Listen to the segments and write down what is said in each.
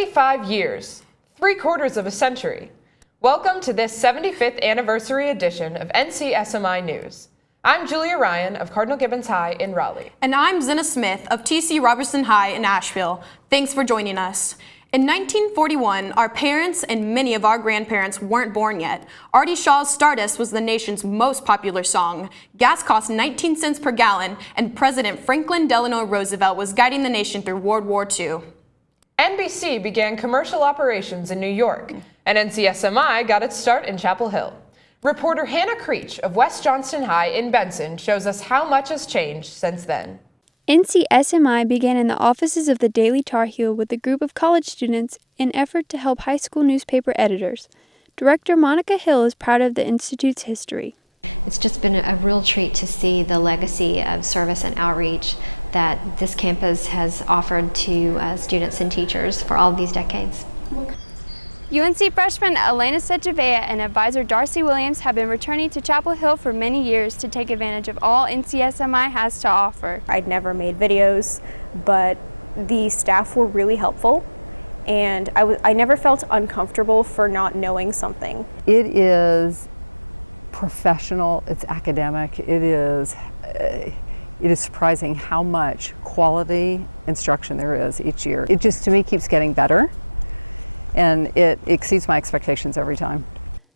75 years, 3/4 of a century. Welcome to this 75th anniversary edition of NCSMI News. I'm Julia Ryan of Cardinal Gibbons High in Raleigh. And I'm Zenna Smith of TC Robertson High in Asheville. Thanks for joining us. In 1941, our parents and many of our grandparents weren't born yet. Artie Shaw's Stardust was the nation's most popular song. Gas cost 19 cents per gallon, and President Franklin Delano Roosevelt was guiding the nation through World War II. NBC began commercial operations in New York, and NCSMI got its start in Chapel Hill. Reporter Hannah Creech of West Johnston High in Benson shows us how much has changed since then. NCSMI began in the offices of the Daily Tar Heel with a group of college students in effort to help high school newspaper editors. Director Monica Hill is proud of the Institute's history.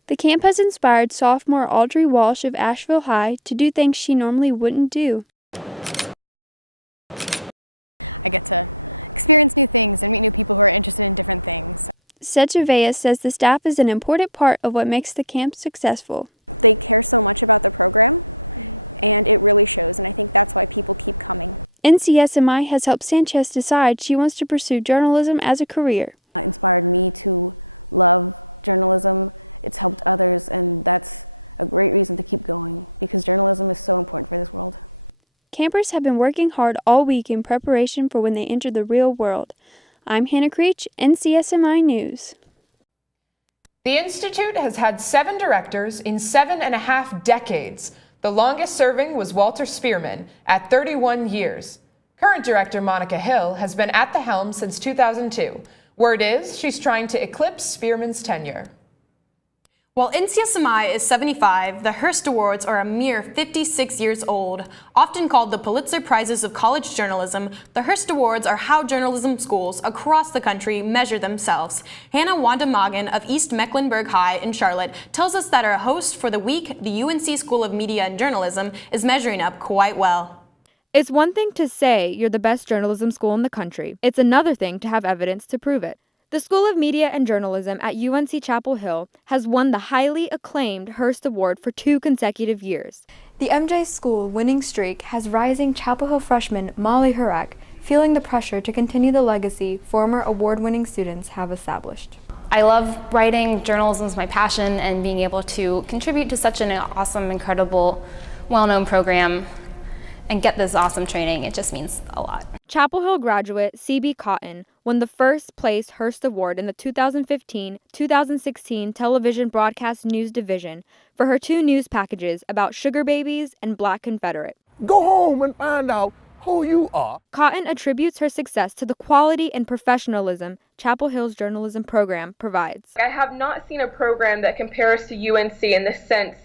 The camp has inspired sophomore Audrey Walsh of Asheville High to do things she normally wouldn't do. Sechevea says the staff is an important part of what makes the camp successful. NCSMI has helped Sanchez decide she wants to pursue journalism as a career. Campers have been working hard all week in preparation for when they enter the real world. I'm Hannah Creech, NCSMI News. The Institute has had 7 directors in 7.5 decades. The longest serving was Walter Spearman at 31 years. Current director Monica Hill has been at the helm since 2002. Word is she's trying to eclipse Spearman's tenure. While NCSMI is 75, the Hearst Awards are a mere 56 years old. Often called the Pulitzer Prizes of College Journalism, the Hearst Awards are how journalism schools across the country measure themselves. Hannah Wandamagan of East Mecklenburg High in Charlotte tells us that our host for the week, the UNC School of Media and Journalism, is measuring up quite well. It's one thing to say you're the best journalism school in the country. It's another thing to have evidence to prove it. The School of Media and Journalism at UNC Chapel Hill has won the highly acclaimed Hearst Award for 2 consecutive years. The MJ School winning streak has rising Chapel Hill freshman Molly Hurak, feeling the pressure to continue the legacy former award-winning students have established. I love writing. Journalism is my passion, and being able to contribute to such an awesome, incredible, well-known program and get this awesome training, it just means a lot. Chapel Hill graduate C.B. Cotton won the first place Hearst Award in the 2015-2016 Television Broadcast News Division for her 2 news packages about sugar babies and Black Confederate. Go home and find out who you are. Cotton attributes her success to the quality and professionalism Chapel Hill's journalism program provides. I have not seen a program that compares to UNC in the sense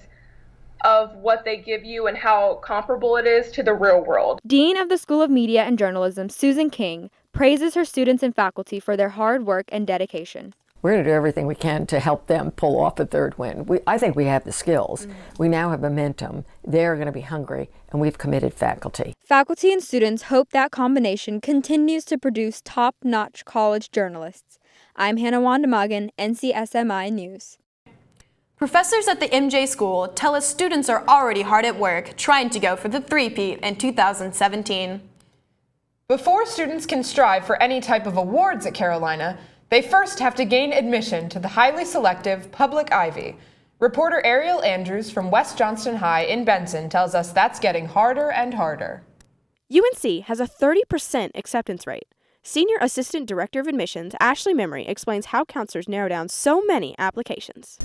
of what they give you and how comparable it is to the real world. Dean of the School of Media and Journalism, Susan King, praises her students and faculty for their hard work and dedication. We're going to do everything we can to help them pull off a third win. I think we have the skills. We now have momentum. They're going to be hungry, and we've committed faculty. Faculty and students hope that combination continues to produce top-notch college journalists. I'm Hannah Wandamagan, NCSMI News. Professors at the MJ School tell us students are already hard at work trying to go for the three-peat in 2017. Before students can strive for any type of awards at Carolina, they first have to gain admission to the highly selective Public Ivy. Reporter Ariel Andrews from West Johnston High in Benson tells us that's getting harder and harder. UNC has a 30% acceptance rate. Senior Assistant Director of Admissions Ashley Memory explains how counselors narrow down so many applications.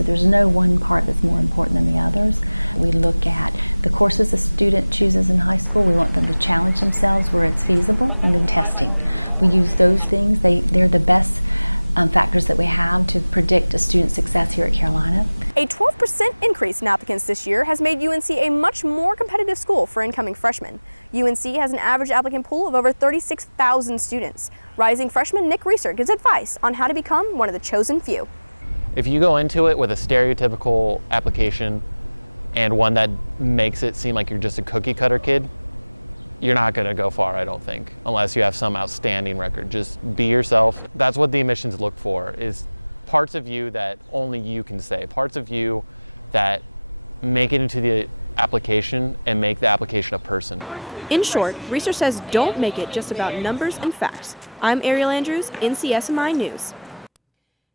In short, research says don't make it just about numbers and facts. I'm Ariel Andrews, NCSMI News.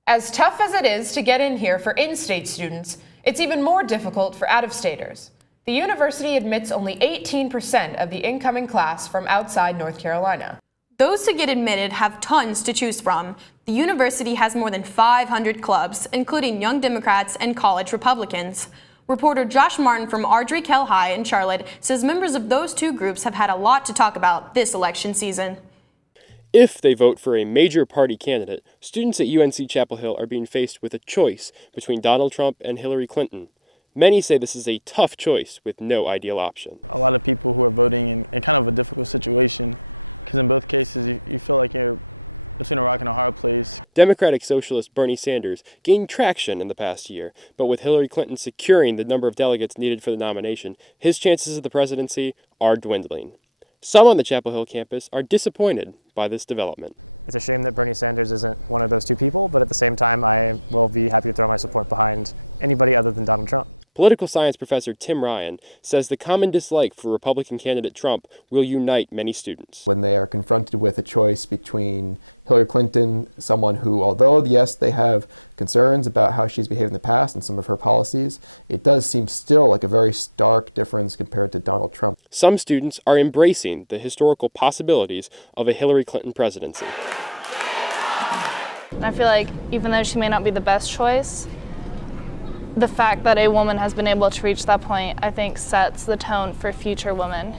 As tough as it is to get in here for in-state students, it's even more difficult for out-of-staters. The university admits only 18% of the incoming class from outside North Carolina. Those who get admitted have tons to choose from. The university has more than 500 clubs, including Young Democrats and College Republicans. Reporter Josh Martin from Ardrey Kell High in Charlotte says members of those two groups have had a lot to talk about this election season. If they vote for a major party candidate, students at UNC Chapel Hill are being faced with a choice between Donald Trump and Hillary Clinton. Many say this is a tough choice with no ideal option. Democratic Socialist Bernie Sanders gained traction in the past year, but with Hillary Clinton securing the number of delegates needed for the nomination, his chances of the presidency are dwindling. Some on the Chapel Hill campus are disappointed by this development. Political science professor Tim Ryan says the common dislike for Republican candidate Trump will unite many students. Some students are embracing the historical possibilities of a Hillary Clinton presidency. I feel like even though she may not be the best choice, the fact that a woman has been able to reach that point, I think, sets the tone for future women.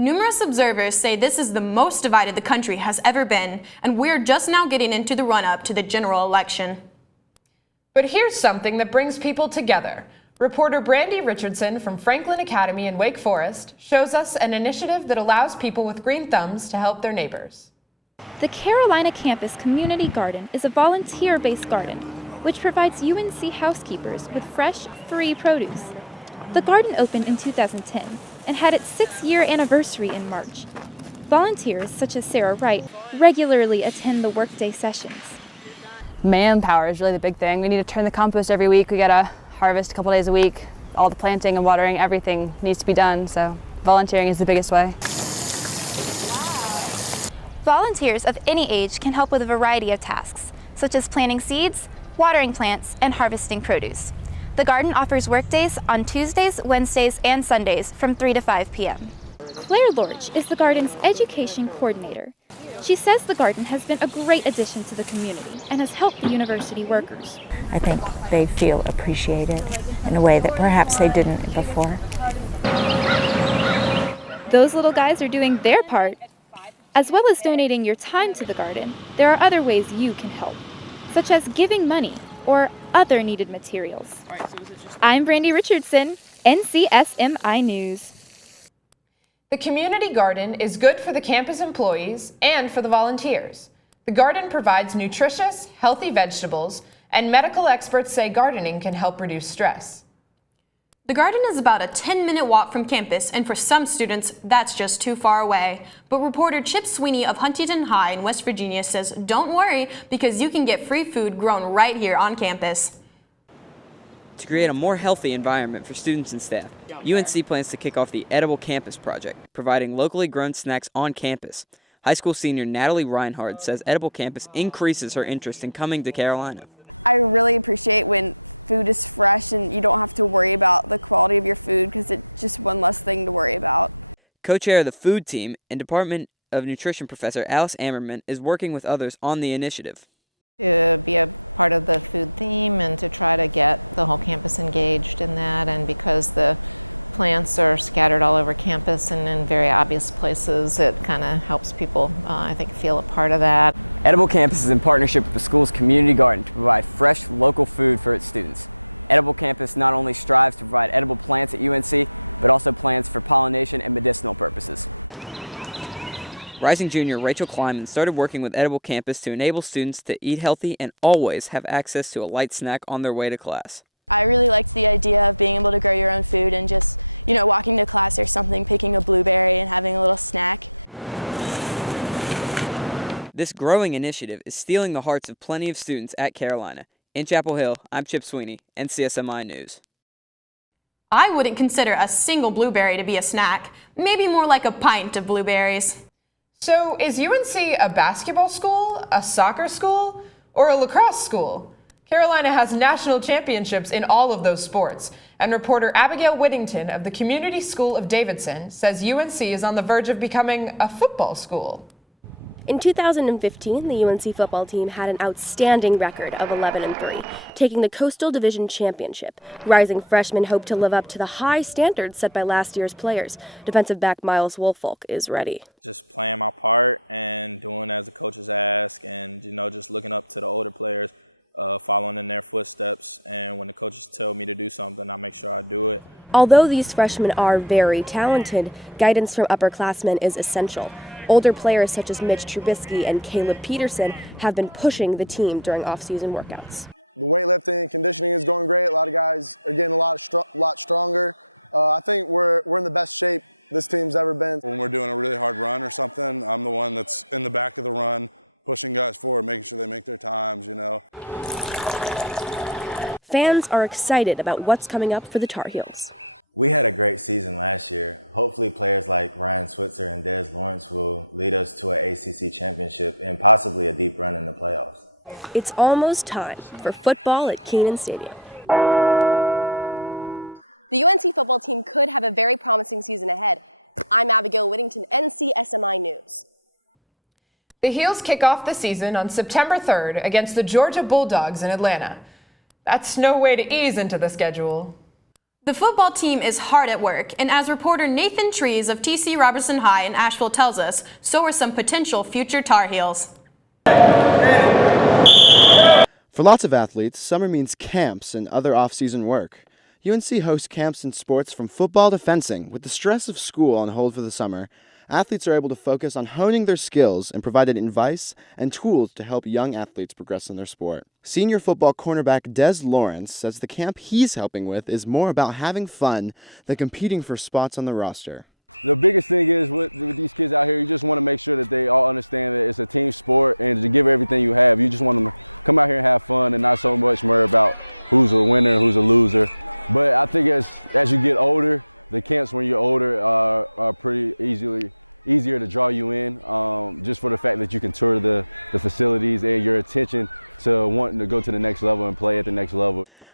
Numerous observers say this is the most divided the country has ever been, and we're just now getting into the run-up to the general election. But here's something that brings people together. Reporter Brandy Richardson from Franklin Academy in Wake Forest shows us an initiative that allows people with green thumbs to help their neighbors. The Carolina Campus Community Garden is a volunteer-based garden, which provides UNC housekeepers with fresh, free produce. The garden opened in 2010 and had its 6-year anniversary in March. Volunteers, such as Sarah Wright, regularly attend the workday sessions. Manpower is really the big thing. We need to turn the compost every week. We gotta harvest a couple days a week. All the planting and watering, everything needs to be done, so volunteering is the biggest way. Volunteers of any age can help with a variety of tasks, such as planting seeds, watering plants, and harvesting produce. The garden offers workdays on Tuesdays, Wednesdays, and Sundays from 3 to 5 p.m. Claire Lorch is the garden's education coordinator. She says the garden has been a great addition to the community and has helped the university workers. I think they feel appreciated in a way that perhaps they didn't before. Those little guys are doing their part. As well as donating your time to the garden, there are other ways you can help, such as giving money or other needed materials. I'm Brandy Richardson, NCSMI News. The community garden is good for the campus employees and for the volunteers. The garden provides nutritious, healthy vegetables, and medical experts say gardening can help reduce stress. The garden is about a 10-minute walk from campus, and for some students, that's just too far away. But reporter Chip Sweeney of Huntington High in West Virginia says, don't worry, because you can get free food grown right here on campus. To create a more healthy environment for students and staff, UNC plans to kick off the Edible Campus Project, providing locally grown snacks on campus. High school senior Natalie Reinhardt says Edible Campus increases her interest in coming to Carolina. Co-chair of the food team and Department of Nutrition professor Alice Ammerman is working with others on the initiative. Rising junior Rachel Kleiman started working with Edible Campus to enable students to eat healthy and always have access to a light snack on their way to class. This growing initiative is stealing the hearts of plenty of students at Carolina. In Chapel Hill, I'm Chip Sweeney, NCSMI News. I wouldn't consider a single blueberry to be a snack, maybe more like a pint of blueberries. So is UNC a basketball school, a soccer school, or a lacrosse school? Carolina has national championships in all of those sports, and reporter Abigail Whittington of the Community School of Davidson says UNC is on the verge of becoming a football school. In 2015, the UNC football team had an outstanding record of 11-3, taking the Coastal Division Championship. Rising freshmen hope to live up to the high standards set by last year's players. Defensive back Miles Woolfolk is ready. Although these freshmen are very talented, guidance from upperclassmen is essential. Older players such as Mitch Trubisky and Caleb Peterson have been pushing the team during off-season workouts. Fans are excited about what's coming up for the Tar Heels. It's almost time for football at Kenan Stadium. The Heels kick off the season on September 3rd against the Georgia Bulldogs in Atlanta. That's no way to ease into the schedule. The football team is hard at work, and as reporter Nathan Trees of TC Robertson High in Asheville tells us, so are some potential future Tar Heels. For lots of athletes, summer means camps and other off-season work. UNC hosts camps and sports from football to fencing. With the stress of school on hold for the summer, athletes are able to focus on honing their skills and provided advice and tools to help young athletes progress in their sport. Senior football cornerback Des Lawrence says the camp he's helping with is more about having fun than competing for spots on the roster.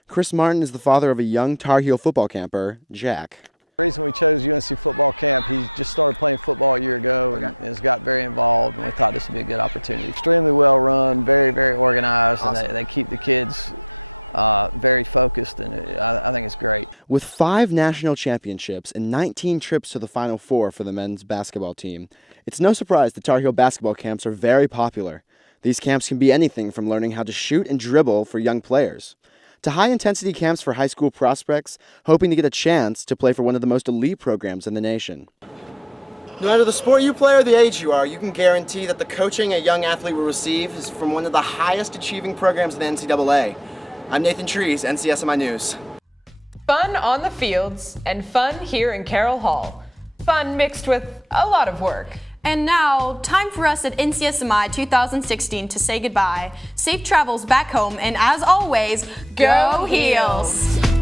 Chris Martin is the father of a young Tar Heel football camper, Jack. With 5 national championships and 19 trips to the Final Four for the men's basketball team, it's no surprise the Tar Heel basketball camps are very popular. These camps can be anything from learning how to shoot and dribble for young players, to high-intensity camps for high school prospects hoping to get a chance to play for one of the most elite programs in the nation. No matter the sport you play or the age you are, you can guarantee that the coaching a young athlete will receive is from one of the highest achieving programs in the NCAA. I'm Nathan Trees, NCSMI News. Fun on the fields and fun here in Carroll Hall. Fun mixed with a lot of work. And now, time for us at NCSMI 2016 to say goodbye. Safe travels back home, and as always, go Heels!